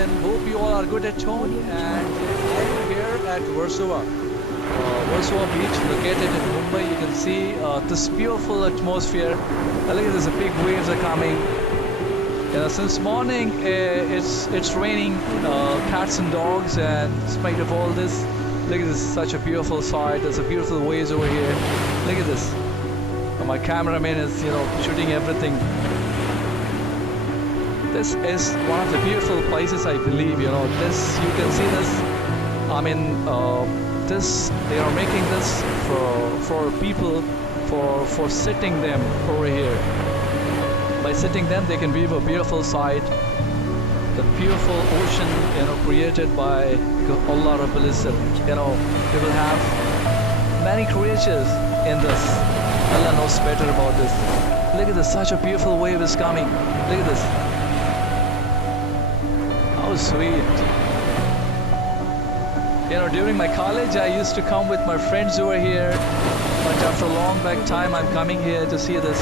then hope you all are good at home. And I'm here at Versova Beach, located in Mumbai. You can see this beautiful atmosphere. Look at this, the big waves are coming. Since morning, it's raining cats and dogs, and in spite of all this, look at this, such a beautiful sight. There's a beautiful waves over here. Look at this. My cameraman is, shooting everything. This is one of the beautiful places, I believe. This, you can see this. I mean, they are making this for people, for sitting them over here. By sitting them, they can view a beautiful sight, the beautiful ocean, created by Allah Rabbul Izzat. They will have many creatures in this. Allah knows better about this. Look at this, such a beautiful wave is coming. Look at this. How sweet. During my college, I used to come with my friends over here, but after a long back time, I'm coming here to see this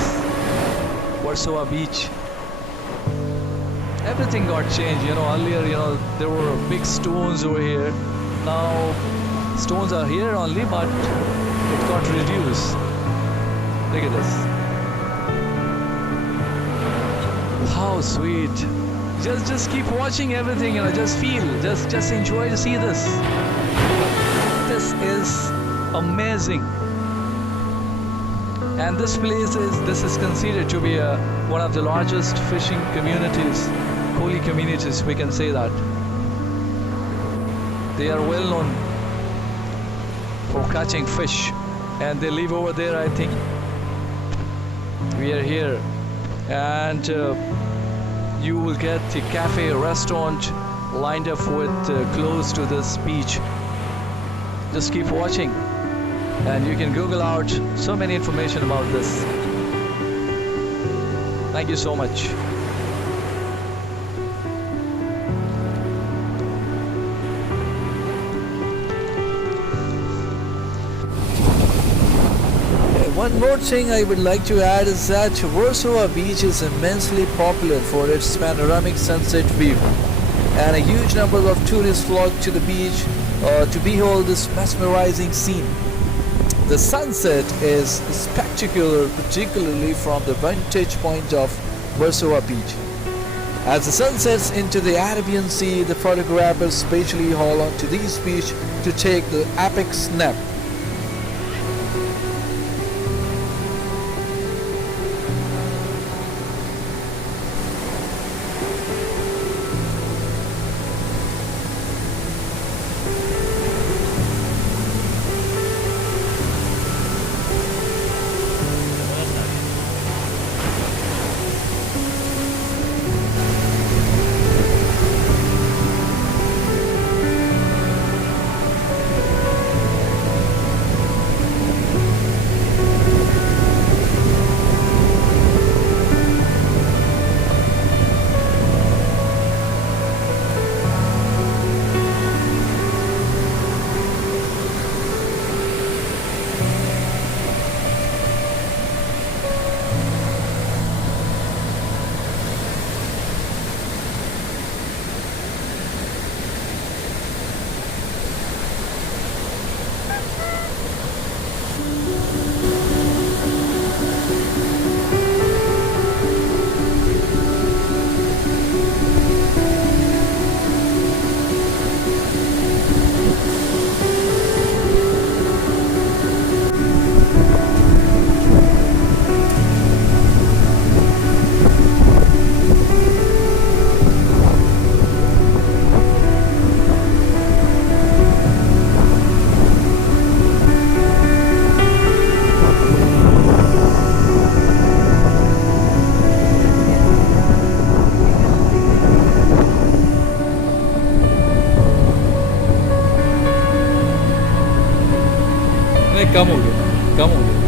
Versova Beach. Everything got changed. Earlier, there were big stones over here. Now, stones are here only, but it got reduced. Look at this. How sweet. Just keep watching everything, just feel, just enjoy to see this. This is amazing. And this is considered to be one of the largest fishing communities, coolie communities, we can say that. They are well known for catching fish, and they live over there, I think. We are here, and you will get a cafe, restaurant lined up with close to this beach. Just keep watching, and you can Google out so many information about this. Thank you so much. One more thing I would like to add is that Versova Beach is immensely popular for its panoramic sunset view, and a huge number of tourists flock to the beach to behold this mesmerizing scene. The sunset is spectacular, particularly from the vantage point of Versova Beach. As the sun sets into the Arabian Sea, the photographers spatially haul onto this beach to take the epic snap. कम हो गया